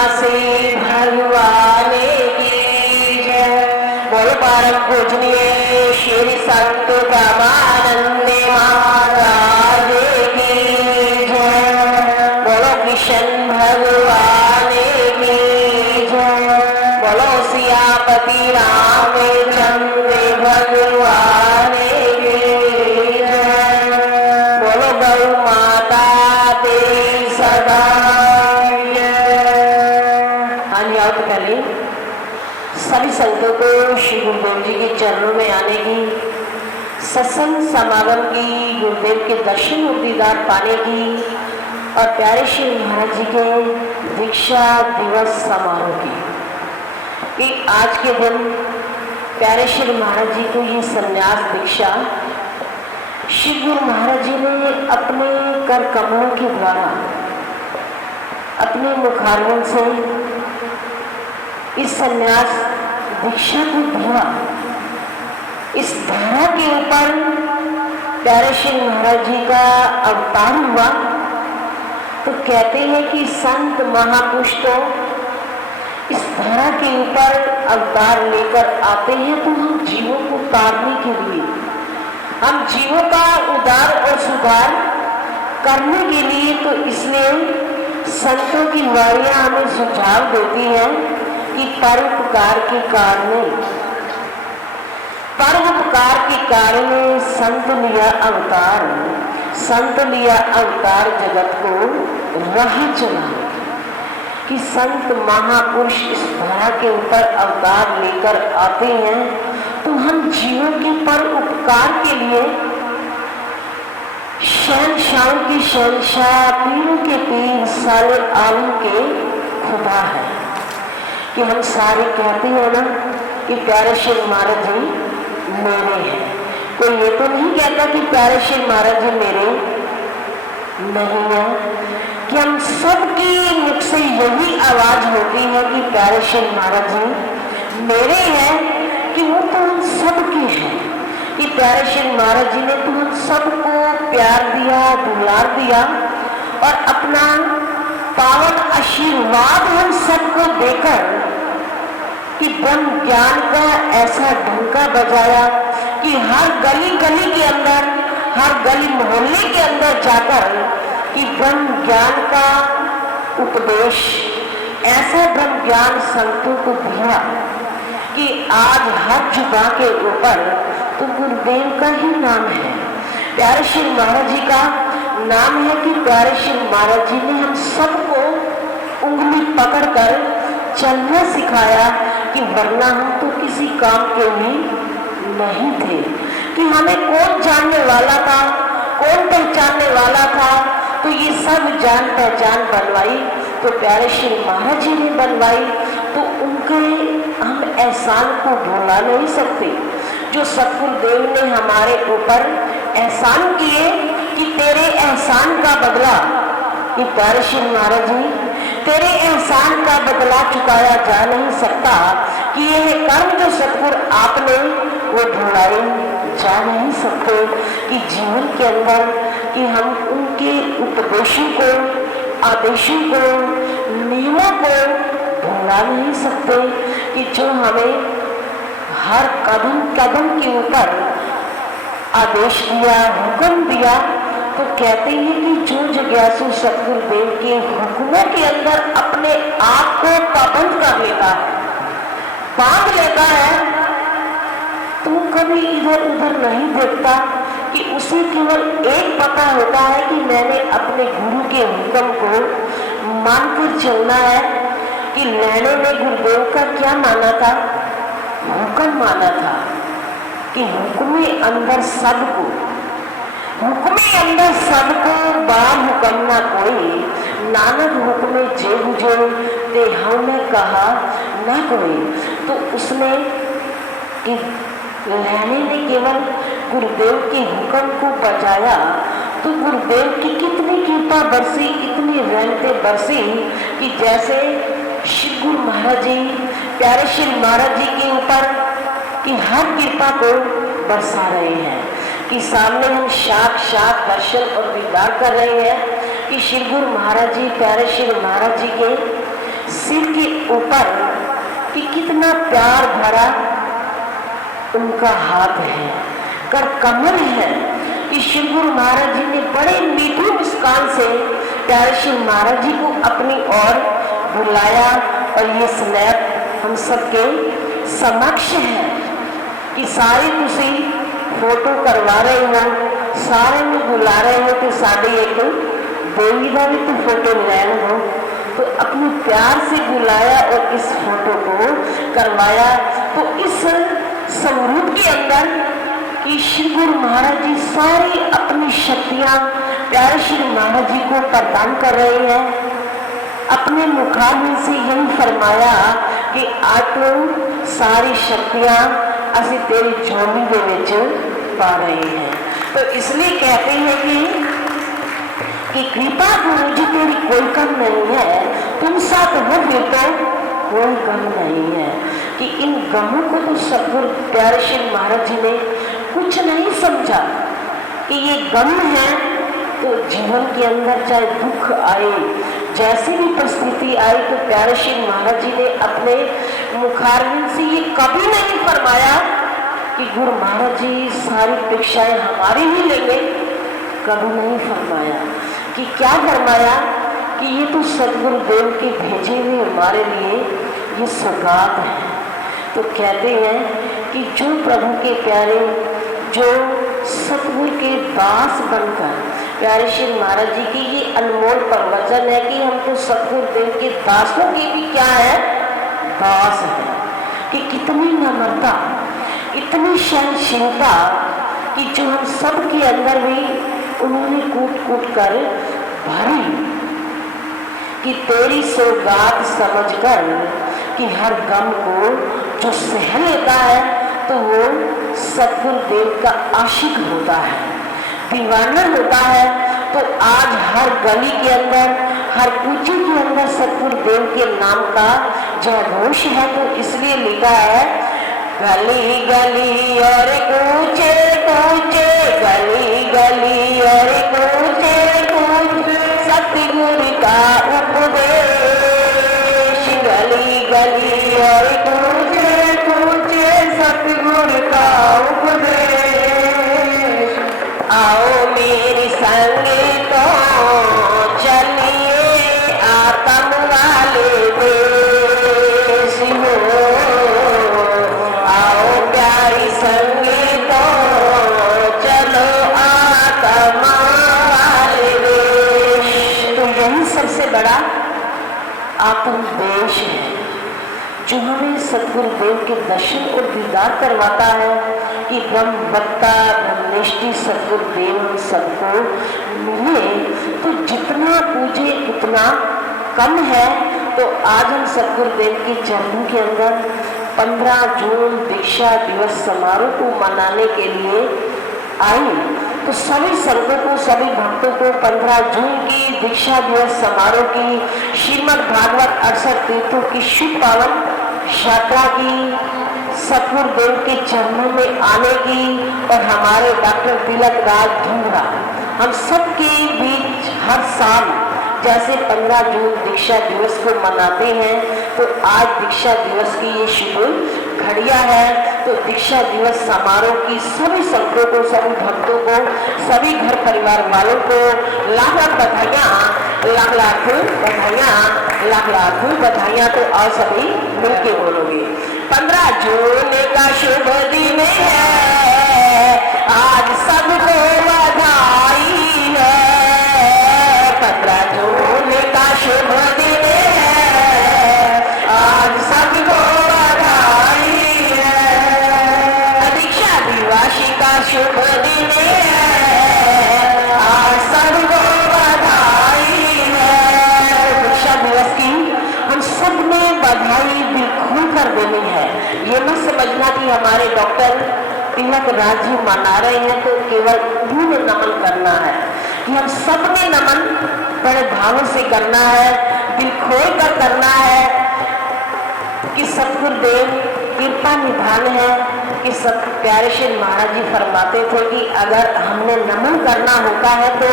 काशी भगवान की जय। बोलो परम पूजनीय श्री संत ब्रह्मानंद महाराज की जय। बोलो कृष्ण भगवान की जय। बोलो सियापति रामचंद्र भगवान की जय। बोलो गौ माता तेरी सदा पहले सभी संतों को श्री गुरुदेव जी के चरणों में आने की, सत्संग समागम की, गुरुदेव के दर्शन और दीदार पाने की और प्यारे श्री महाराज जी के दीक्षा दिवस समारोह की कि आज के दिन प्यारे श्री महाराज जी को ये संन्यास दीक्षा श्री गुरु महाराज जी ने अपने कर कमलों के द्वारा अपने मुखारविंद से इस संन्यास दीक्षा को दिया। इस धरा के ऊपर प्यारे श्री महाराज जी का अवतार हुआ। तो कहते हैं कि संत महापुरुष तो इस धरा के ऊपर अवतार लेकर आते हैं तो हम जीवों को तारने के लिए, हम जीवों का उद्धार और सुधार करने के लिए। तो इसलिए संतों की वाणियां हमें सुझाव देती हैं कि परोपकार के कारण संत लिया अवतार, संत लिया अवतार जगत को राह चला। कि संत महापुरुष इस धरा के ऊपर अवतार लेकर आते हैं तो हम जीवों के परोपकार के लिए शहंशाह की शहंशाह, पीरों के पीर, सारे आलम के खुदा है। कि हम सारे कहते हैं ना कि प्यारे श्री महाराज जी मेरे हैं। कोई ये तो नहीं कहता कि प्यारे श्री महाराज जी मेरे नहीं है। कि हम सबकी मुख से यही आवाज होती है कि प्यारे श्री महाराज जी मेरे हैं। कि वो तो हम सबके हैं। कि प्यारे श्री महाराज जी ने तो हम सबको प्यार दिया, दुलार दिया और अपना पावन आशीर्वाद हम सबको देकर कि ब्रह्म ज्ञान का ऐसा डंका बजाया कि हर गली गली के अंदर, हर गली मोहल्ले के अंदर जाकर कि ब्रह्म ज्ञान का उपदेश, ऐसा ब्रह्म ज्ञान संतों को दिया कि आज हर जुबा के ऊपर तो गुरुदेव का ही नाम है, प्यारे श्री महाराज जी का नाम है। कि प्यारे श्री महाराज जी ने हम सबको उंगली पकड़कर चलना सिखाया। कि वरना हम तो किसी काम के भी नहीं थे। कि हमें कौन जानने वाला था, कौन पहचानने वाला था। तो ये सब जान पहचान बनवाई तो प्यारे श्री महाराज जी ने बनवाई। तो उनके हम एहसान को भुला नहीं सकते। जो सतगुरुदेव ने हमारे ऊपर एहसान किए कि तेरे एहसान का बदला, कि प्यारे श्री महाराज जी तेरे एहसान का बदला चुकाया जा नहीं सकता। कि यह कर्म जो सतगुरु आपने वो भुलाए जा नहीं सकते। कि जीवन के अंदर कि हम उनके उपदेशों को, आदेशों को, नियमों को भुला नहीं सकते। कि जो हमें हर कदम कदम के ऊपर आदेश दिया, हुक्म दिया। तो कहते हैं कि जो जिज्ञासु सतगुरुदेव के हुक्मों के अंदर अपने आप को पाबंद कर लेता है, बांध लेता है, तो कभी इधर उधर नहीं देखता। कि उसे केवल एक पता होता है कि मैंने अपने गुरु के हुक्म को मानकर चलना है। कि नैने ने गुरुदेव का क्या माना था? हुक्म माना था। कि हुक्म अंदर सबको, हुक्मे अंदर सबको बार हुक्म ना कोई, नानक हुक्मे जे बुझे ते हमने कहा ना कोई। तो उसने कि लहने ने केवल गुरुदेव के हुक्म को बजाया तो गुरुदेव की कितनी कृपा बरसी, इतनी रहमतें बरसी कि जैसे श्री गुरु महाराज जी, प्यारे श्री महाराज जी के ऊपर कि हर कृपा को बरसा रहे हैं। कि सामने हम साक्षात दर्शन और दीदार कर रहे हैं कि श्री गुरु महाराज जी, प्यारे श्री महाराज जी के सिर के ऊपर कि कितना प्यार भरा उनका हाथ है, कर कमल है कि श्री गुरु महाराज जी ने बड़े मीठी मुस्कान से प्यारे श्री महाराज जी को अपनी ओर बुलाया। और ये स्नैप हम सबके समक्ष है कि सारे तुसी फोटो करवा रहे हो, सारे में बुला रहे हो कि साढ़े एक देवी का भी तो फोटो लैन हो, तो अपने प्यार से बुलाया और इस फोटो को करवाया। तो इस स्वरूप के अंदर कि श्री गुरु महाराज जी सारी अपनी शक्तियां प्यारे श्री महाराज जी को प्रदान कर रहे हैं। अपने मुखारबिंद से यही फरमाया कि आज तो सारी शक्तियां असी तेरी झोली के विच पा रहे हैं। तो इसलिए कहते हैं कि कृपा गुरु जी तेरी कोई कम नहीं है, तुम साथ हो फिर तो कोई गम नहीं है। कि इन गमों को तो सतगुरु प्यारे श्री महाराज जी ने कुछ नहीं समझा कि ये गम है। तो जीवन के अंदर चाहे दुख आए, जैसी भी परिस्थिति आई, तो प्यारे श्री महाराज जी ने अपने मुखारबिंद से ये कभी नहीं फरमाया कि गुरु महाराज जी सारी परीक्षाएं हमारी ही लेंगे, कभी नहीं फरमाया। कि क्या फरमाया कि ये तो सतगुरु देव के भेजे हुए हमारे लिए ये सौगात है। तो कहते हैं कि जो प्रभु के प्यारे, जो सतगुरु के दास बनकर प्यारे श्री महाराज जी की ये अनमोल प्रवचन है कि हम तो सतगुरु देव के दासों की भी क्या है, दास है। कि कितनी नम्रता, इतनी सहनशीलता कि जो हम सब के अंदर भी उन्होंने कूट कूट कर भरी। कि तेरी सौगात समझकर कि हर गम को जो सह लेता है तो वो सतगुरु देव का आशिक होता है, दीवाना होता है। तो आज हर गली के अंदर, हर कूचे के अंदर सतगुरु देव के नाम का जयघोष है। तो इसलिए लिखा है गली गली और कूचे कूचे, गली गली और कूचे कूचे सतगुरु का उपदेश, गली गली और कूचे कूचे सतगुरु का उपदेश। आओ मेरी संगी तो चलिए आत्म वाले देश हो, आओ प्यारी संगी तो चलो आत्मा वाले देश। तो यही सबसे बड़ा आत्मदेश है जो हमें सतगुरु देव के दर्शन और दीदार करवाता है। कि ब्रह्म वक्ता ब्रह्मनिष्ठी सतगुरु देव हम सबको मिले तो जितना पूजे उतना कम है। तो आज हम सतगुरु देव के चरणों के अंदर 15 जून दीक्षा दिवस समारोह को मनाने के लिए आए। तो सभी संतों को, सभी भक्तों को 15 जून की दीक्षा दिवस समारोह की श्रीमद् भागवत 68 तीर्थों की शुभ पावन यात्रा की, सतगुरु देव के चरणों में आने की और हमारे डॉक्टर तिलक राज ढूंढरा हम सबके बीच हर साल जैसे 15 जून दीक्षा दिवस को मनाते हैं। तो आज दीक्षा दिवस की ये शुभ घड़िया है। तो दीक्षा दिवस समारोह की सभी संतों को, सभी भक्तों को, सभी घर परिवार वालों को लाख लाख बधाइयाँ, लाख लाख बधाइयाँ, लाख लाख बधाइयाँ। तो और सभी मिलके बोलोगे। 15 जून का शुभ दिन है, आज सबको बधाई है। 15 जून का शुभ दिन है, आज सबको बधाई है। दीक्षा दिवस का शुभ दिन है, आज सबको बधाई है। दीक्षा दिवस की हम सब ने बधाई दिल खोल कर देनी है। ये मत समझना कि हमारे डॉक्टर तिलक राज जी मना रहे हैं तो केवल उन्हें नमन करना है। कि हम सब ने नमन बड़े भावों से करना है, दिल खोल कर करना है। कि सतगुरु देव कृपा निधान है। कि सब प्यारे श्री महाराज जी फरमाते थे कि अगर हमने नमन करना होता है तो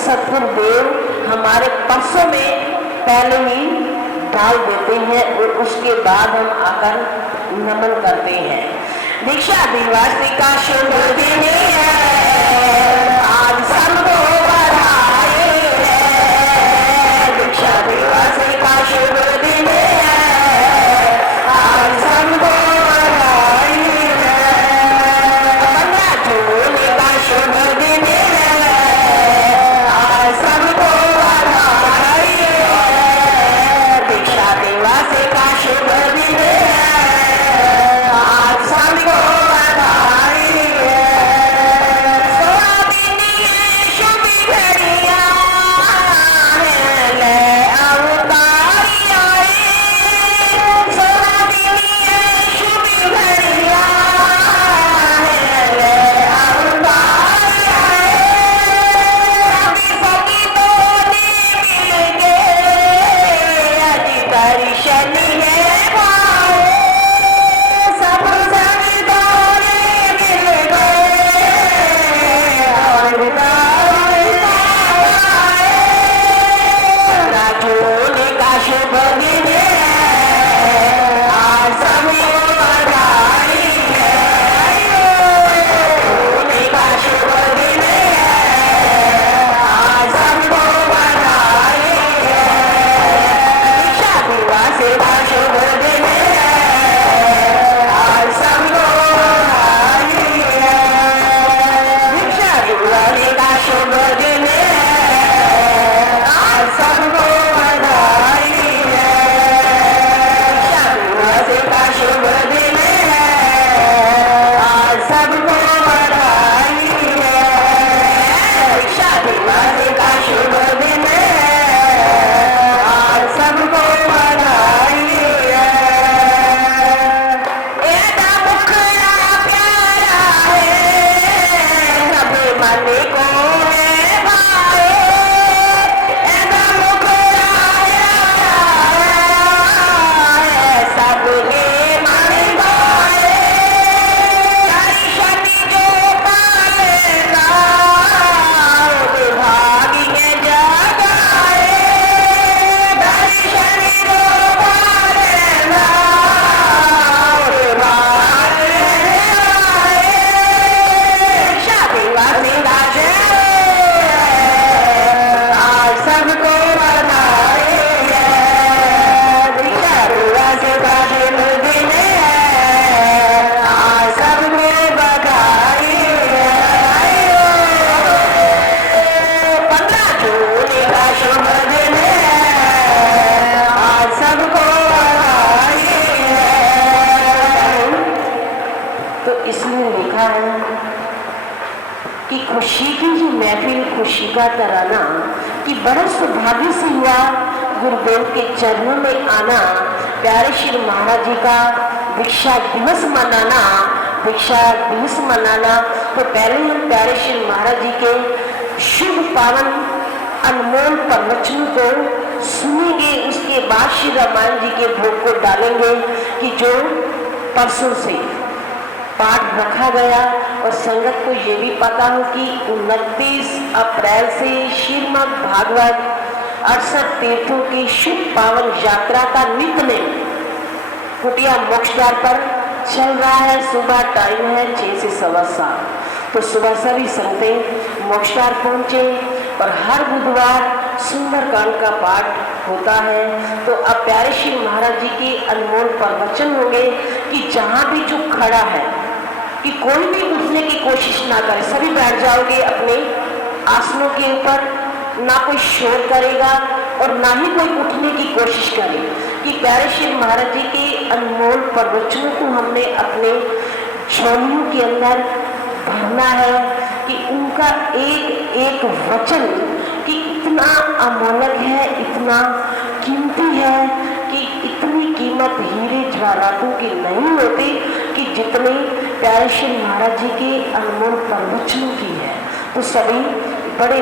सतगुरु देव हमारे परसों में पहले ही डाल देते हैं और उसके बाद हम आकर नमन करते हैं। दीक्षा दिवस का शुभ दिन है, आज सबको बधाई है। दीक्षा दिवस का शुभ दिन है, आज सबको बधाई है। 15 जून का शुभ दिन है, आज सबको बधाई है। दीक्षा दिवस का शुभ दिन है, आज सबको बधाई है। सोहागिनी शुभ घड़ियां हैं, ले अवतारी आई। सोहागिनी शुभ घड़ियां हैं, ले अवतारी आई। सभी बोली मिल गए, अजी दर्शन है पाए। सब सभी बोली मिल गए और दीदार पाए। जून का शुभ दिन है, आज सबको बधाई है। जून का शुभ दिन है, आज सबको बधाई है। दीक्षा दिवस का शुभ दिन है, आज सबको बधाई है। दीक्षा दिवस का शुभ दिन है, आज सबको बधाई है। दीक्षा दिवस का शुभ दिन है, आज सबको बधाई है। दीक्षा दिवस का शुभ दिन है, आज सबको बधाई है। एदा मुखड़ा प्यारा है, सब मन को है भाए। एदा मुखड़ा प्यारा है, सबने मन भाए। दर्शन जो पालेगा, भाग्य जगाए। दर्शन जो पालेगा, भाग्य जगाए। शादी का जय, आज सबको बधाई है। दीक्षा दिवस का शुभ दिन है, आज सबको बधाई है। 15 जून का शुभ दिन है, आज सबको बधाई है। तो इसमें लिखा है कि खुशी की जो महफिल, खुशी का तराना, कि बड़ा सौभाग्य से हुआ गुरुदेव के चरणों में आना, प्यारे श्री महाराज जी का दीक्षा दिवस मनाना। दीक्षा दिवस मनाना तो पहले हम प्यारे श्री महाराज जी के शुभ पावन अनमोल प्रवचनों को सुनेंगे। उसके बाद श्री रामायण जी के भोग को डालेंगे, कि जो परसों से पाठ रखा गया और संगत को ये भी पता हो कि 29 अप्रैल से श्रीमद् भागवत 68 तीर्थों की शुभ पावन यात्रा का नित्य कुटिया मोक्षद्वार पर चल रहा है। सुबह टाइम है 6 से 7:15। तो सुबह सभी संगतें मोक्षद्वार पहुंचे और हर बुधवार सुंदरकांड का पाठ होता है। तो अब प्यारे श्री महाराज जी के अनमोल प्रवचन होंगे कि जहां भी जो खड़ा है, कि कोई भी उठने की कोशिश ना करे, सभी बैठ जाओगे अपने आसनों के ऊपर, ना कोई शोर करेगा और ना ही कोई उठने की कोशिश करे। कि प्यारे श्री महाराज जी के अनमोल प्रवचनों को हमने अपने झोलियों के अंदर भरना है, कि उनका एक एक वचन कि इतना अमोलक है, इतना कीमती है कि इतनी कीमत हीरे जवाहरातों की नहीं होती कि जितने प्यारे श्री महाराज जी के अनमोल प्रवचनों की है। तो सभी बड़े